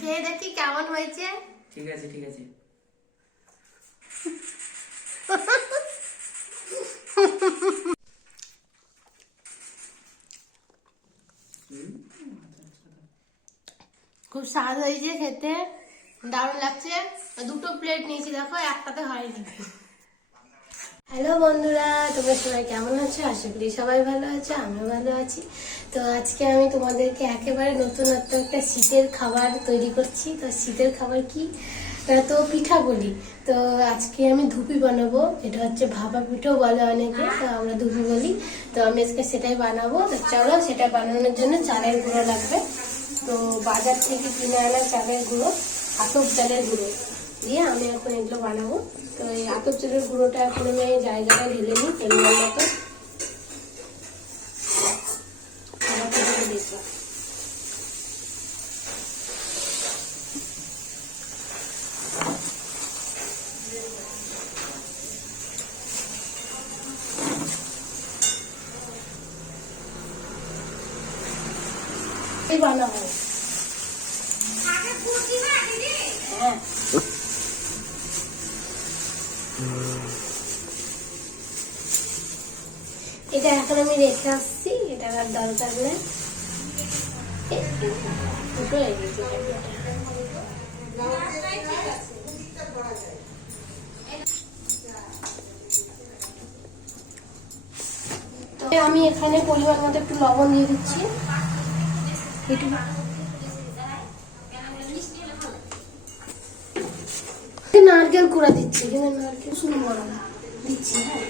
খেয়ে দেখি কেমন হয়েছে। ঠিক আছে ঠিক আছে। খুব স্বাদ হয়েছে, খেতে দারুণ লাগছে। দুটো প্লেট নিয়েছি, দেখো একটাতে হয়নি। হ্যালো বন্ধুরা, তোমরা সবাই কেমন আছো? আশা করি সবাই ভালো আছে, আমিও ভালো আছি। তো আজকে আমি তোমাদেরকে একেবারে নতুনত্ব একটা শীতের খাবার তৈরি করছি। তো শীতের খাবার কি? তো পিঠা বলি। তো আজকে আমি ধুপি বানাবো। এটা হচ্ছে ভাপা পিঠাও বলে অনেকে, তো আমরা ধুপি বলি। তো আমি আজকে সেটাই বানাবো। তো চলো, সেটা বানানোর জন্য চালের গুঁড়ো লাগবে। তো বাজার থেকে কিনে আনা চালের গুঁড়ো, আতপ চালের গুঁড়ো দিয়ে আমি এখন এগুলো বানাবো। তো এই আতপ চালের গুঁড়োটা এখন আমি এই জায়গাটা ঢেলে নিই তেলের মতো। দেখবো বানাবো। হ্যাঁ, এটা এখন আমি রেখে আসছি, এটা আর দরকার নেই। দুটো হয়ে গেছে। তো আমি এখানে পরিমাণ মতো একটু লবণ দিয়ে দিচ্ছি। নারকেল কুড়া দিচ্ছি, কিন্তু নারকেল শুরু গরম দিচ্ছি। হ্যাঁ,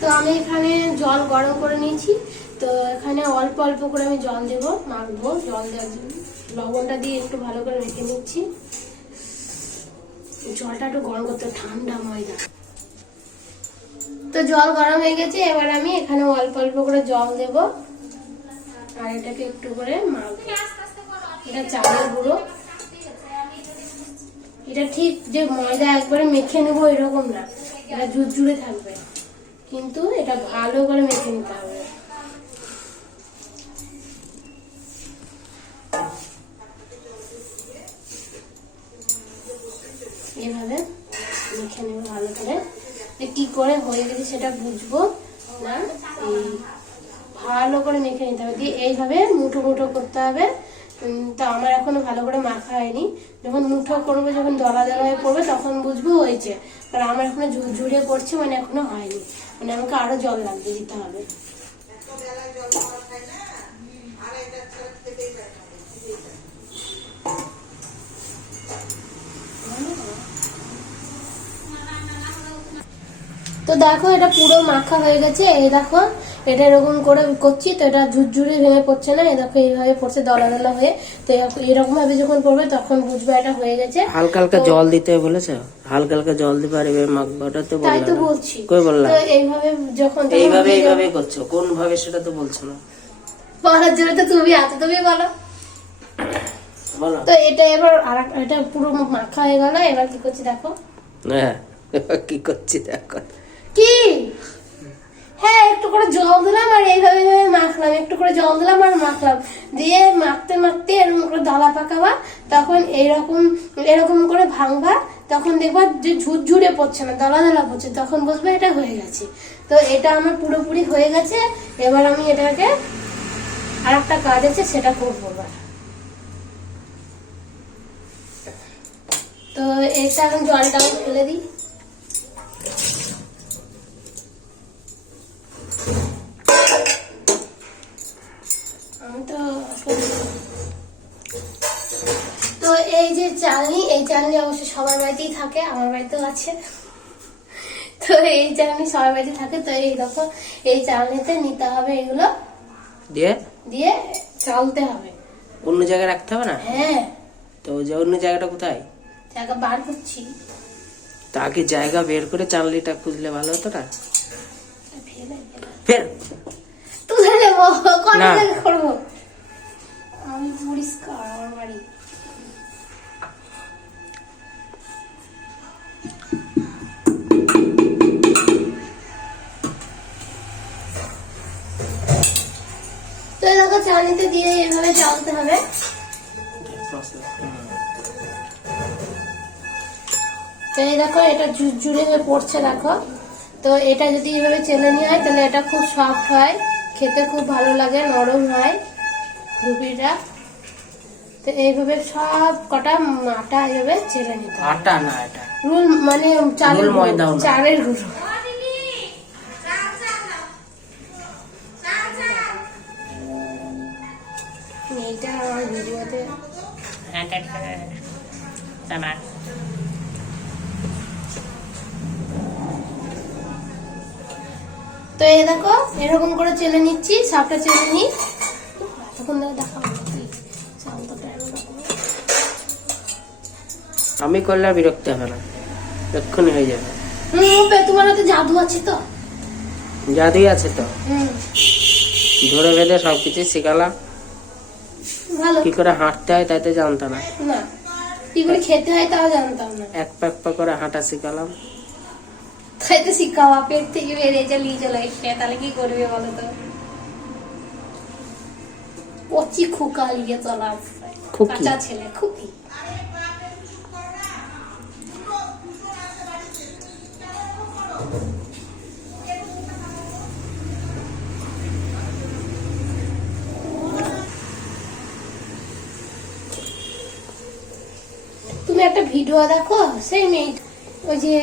তো আমি এখানে জল গরম করে নিয়েছি। তো এখানে অল্প অল্প করে আমি জল দেবো, মাখবো। জল দেওয়ার জন্য লবণটা দিয়ে একটু ভালো করে রেখে নিচ্ছি। জলটা একটু গরম করতে, ঠান্ডা ময়দা। তো জল গরম হয়ে গেছে, এবার আমি এখানে অল্প অল্প করে জল দেব আর এটাকে একটু করে মাখবো। এটা চালের গুঁড়ো। এটা ঠিক যে ময়দা একবারে মেখে নেবো এরকম না, এটা ঝুরঝুরে থাকবে, কিন্তু এটা ভালো করে মেখে নিতে হবে। এভাবে মেখে নেবো ভালো করে। কি করে হয়ে গেছে সেটা বুঝবো না, এই ভালো করে মেখে নিতে হবে। দিয়ে এইভাবে মুঠো মুঠো করতে হবে। তো আমার এখনো ভালো করে মাখা হয়নি। যখন মুঠো করবো, যখন দলা দলা হয়ে পড়বে, তখন বুঝবো হয়েছে। কারণ আমার এখনো ঝুরঝুরে পড়ছে, মানে এখনো হয়নি, মানে আমাকে আরো জল লাগবে, দিতে হবে। তো দেখো, এটা পুরো মাখা হয়ে গেছে। এই দেখো, এটা এরকম করে করছি, তো এটা ঝুরঝুরে ভেঙে পড়ছে না। এই দেখো, এইভাবে পড়ছে দলা দলা হয়ে। তো এরকম ভাবে যখন পড়বে, তখন বুঝবে এটা হয়ে গেছে। হালকা হালকা জল দিতে বলেছে, হালকা হালকা জল দিতে পারবে মাখবাটা তো তাই তো বললাম। বলছি। কই বললাম? তো এইভাবে যখন এইভাবে করছো, কোন ভাবে সেটা তো বলছো না। বলার জন্য তো তুমি আছো, তুমি বলো। বলো। তো এটা এবার এটা পুরো মাখা হয়ে গেল। এবার কি করছি দেখো। হ্যাঁ, কি করছি দেখো। কি? হ্যাঁ, একটু করে জল দিলাম আর এইভাবে মাখলাম, একটু করে জল দিলাম আর মাখলাম। দিয়ে মাখতে মাখতে এরকম করে দলা পাকাবা, তখন এরকম এরকম করে ভাঙবা, তখন দেখবা যে ঝুরঝুরে পড়ছে না, দলা দলা পড়ছে, তখন বুঝবে এটা হয়ে গেছে। তো এটা আমার পুরোপুরি হয়ে গেছে। এবার আমি এটাকে আর একটা কাজ আছে, সেটা করবো এবার। তো এটা এখন জলটা আমি ফেলে দিই। তো এই যে চালনি, এই চালনি অবশ্য সবার বাড়িতেই থাকে, আমার বাড়িতেও আছে। তো এই চালনি সবার বাড়িতে থাকে। তো এই দেখো, এই চালনিতে নিতে হবে এগুলো, দিয়ে দিয়ে চালতে হবে। অন্য জায়গায় রাখতে হবে না? হ্যাঁ। তো যে অন্য জায়গাটা কোথায়? জায়গা বার করছি। তা আগে জায়গা বের করে চালনিটা খুঁজলে ভালো হতো না? ফের তুলে নেবো, কত না। জায়গা করবো আমি? পরিষ্কার আমার বাড়ি। তো দেখো, চালনিতে দিয়ে এভাবে চালতে হবে। তো এই দেখো এটা জুড়ে হয়ে পড়ছে দেখো। তো এটা যদি এভাবে চেলে নেওয়া হয় তাহলে এটা খুব সফট হয়, খেতে খুব ভালো লাগে, নরম হয় ঘুগনিটা। তো এইভাবে সব কটা আটা এইভাবে চেলে নিতে হবে। আটা না, এটা রুল মানে চালের ময়দা না। চালের গুঁড়ো। এইটা আমার ভিডিওতে তো এই দেখো এরকম করে চেলে নিচ্ছি, সবটা চেলে নিই। তখন দেখাবো আমি করলে আর বিরক্ত হবে না, এক্ষুনি হয়ে যাবে। তোমার হাতে জাদু আছে তো? জাদুই আছে তো, ধরে বেঁধে সবকিছু শিখালাম। ভালো। কি করে হাঁটতে হয় তাই তো জানতাম না। না, কি করে খেতে হয় তাও জানতাম না। এক পা করে হাঁটা শিখালাম। তাই তো শিখাওয়া, পেট থেকে বেরিয়ে নিয়ে চলে এসছে, তাহলে কি করবে বলো তো? কচি খুকা লিয়ে চলা, কাঁচা ছেলে খুকি। তুমি একটা ভিডিও দেখো, সেই মেয়ে ওই যে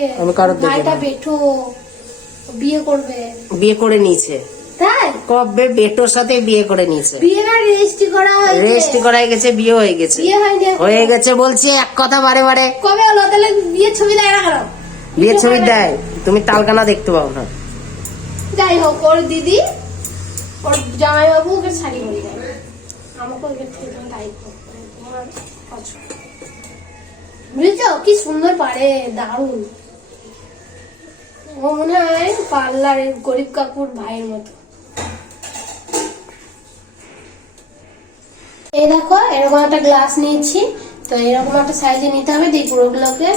ভাইটা বেটো বিয়ে করবে, বিয়ে করে নিয়েছে। তাই কবে বেটোর সাথে বিয়ে করে নিয়েছে? বিয়ে না রেজিস্ট্রি করা হয়েছে, রেজিস্ট্রি করাই গেছে, বিয়ে হয়ে গেছে। বিয়ে হয়নি, হয়ে গেছে বলছি এক কথা বারে বারে। কবে হলো তাহলে? বিয়ের ছবি দেয় না কেন? বিয়ের ছবি দেয়, তুমি তালকানা দেখতে পাও না। যাই হোক, ওর দিদি ওর জামাইবাবু ওকে শাড়ি পরে দেয়, আমাকে ওকে দায়িত্ব তোমার পছন্দ। বুঝেছো কি সুন্দর পারে, দারুণ। ও মনে হয় পার্লারের গরিব কাকুর ভাইয়ের মতো। এই দেখো এরকম একটা গ্লাস নিয়েছি, তো এরকম একটা সাইজে নিতে হবে। দিয়ে পুরোগুলোকে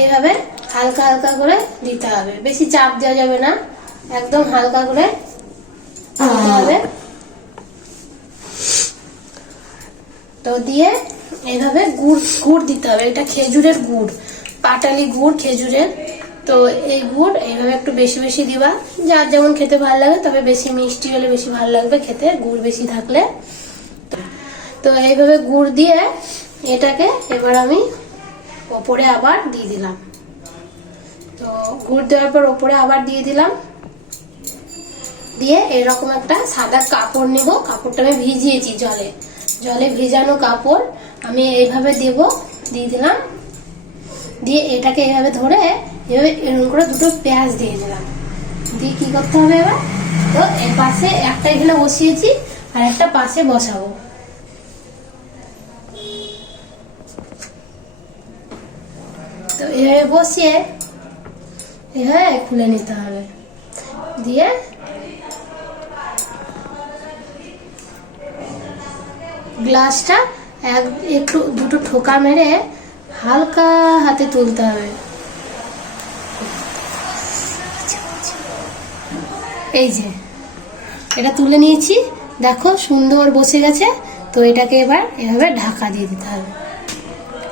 এইভাবে হালকা হালকা করে দিতে হবে, বেশি চাপ দেওয়া যাবে না, একদম হালকা করে দিতে হবে। তো দিয়ে এইভাবে গুড় দিতে হবে, এটা খেজুরের গুড়, পাটালি গুড় খেজুরের। তো এই গুড় এইভাবে একটু বেশি বেশি দিবা, যার যেমন খেতে ভালো লাগে, তবে বেশি মিষ্টি হলে বেশি ভালো লাগবে খেতে, গুড় বেশি থাকলে। তো এইভাবে গুড় দিয়ে এটাকে এবার আমি ওপরে আবার দিয়ে দিলাম। তো গুড় দেওয়ার পর ওপরে আবার দিয়ে দিলাম, দিয়ে এরকম একটা সাদা কাপড় নেব, কাপড়টা আমি ভিজিয়েছি জলে ভেজানো কাপড় আমি এইভাবে দিয়ে দিলাম। দিয়ে এটাকে এইভাবে ধরে এভাবে এরকম করে দুটো পেঁয়াজ দিয়ে দিলাম। দিয়ে কি করতে হবে এবার, তো এর পাশে একটা এখানে বসিয়েছি আর একটা পাশে বসাবো। তো এভাবে বসিয়ে এভাবে খুলে নিতে হবে, দিয়ে গ্লাসটা একটু দুটো ঠোকা মেরে হালকা হাতে তুলতে হবে। এই যে এটা তুলে নিয়েছি, দেখো সুন্দর বসে গেছে। তো এটাকে এবার এভাবে ঢাকা দিয়ে দিতে হবে।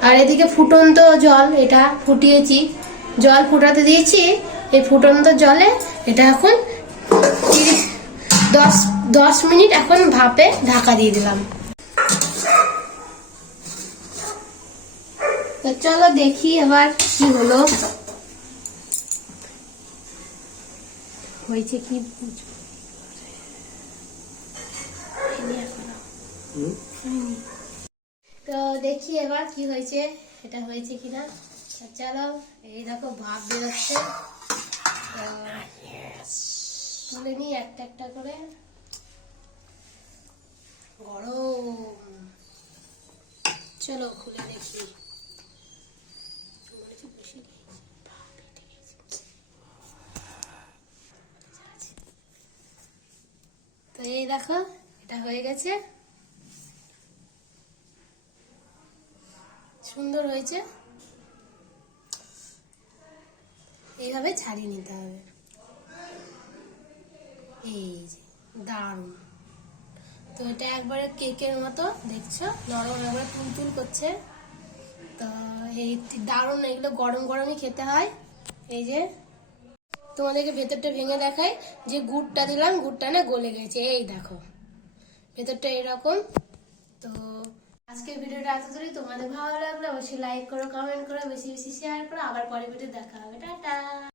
আর এদিকে ফুটন্ত জল, এটা ফুটিয়েছি, জল ফুটাতে দিয়েছি। এই ফুটন্ত জলে এটা এখন 10 মিনিট এখন ভাপে ঢাকা দিয়ে দিলাম। তো চলো দেখি এবার কি হলো, হয়েছে কি। তো দেখি এবার কি হয়েছে, এটা হয়েছে কিনা। চলো এই দেখো ভাপ বেরোচ্ছে, তুলে নিই একটা একটা করে। গরম, চলো খুলে দেখি। তো এই দেখো এটা হয়ে গেছে, সুন্দর হয়েছে। এইভাবে ছাড়িয়ে নিতে হবে, এই যে দারুণ। তো এটা একবারে কেকের মতো দেখছো, নরম একবার তুলতুল করছে। তো এই দারুণ, এগুলো গরম গরমই খেতে হয়। এই যে তোমাদেরকে ভেতরটা ভেঙে দেখাই, যে গুড়টা দিলাম, গুড়টা না গলে গেছে, এই দেখো ভেতরটা এরকম। তো আজকের ভিডিওটা এত দূরই। তোমাদের ভালো লাগলে অবশ্যই লাইক করো, কমেন্ট করো, বেশি বেশি শেয়ার করো। আবার পরের ভিডিও দেখা হবে। টাটা।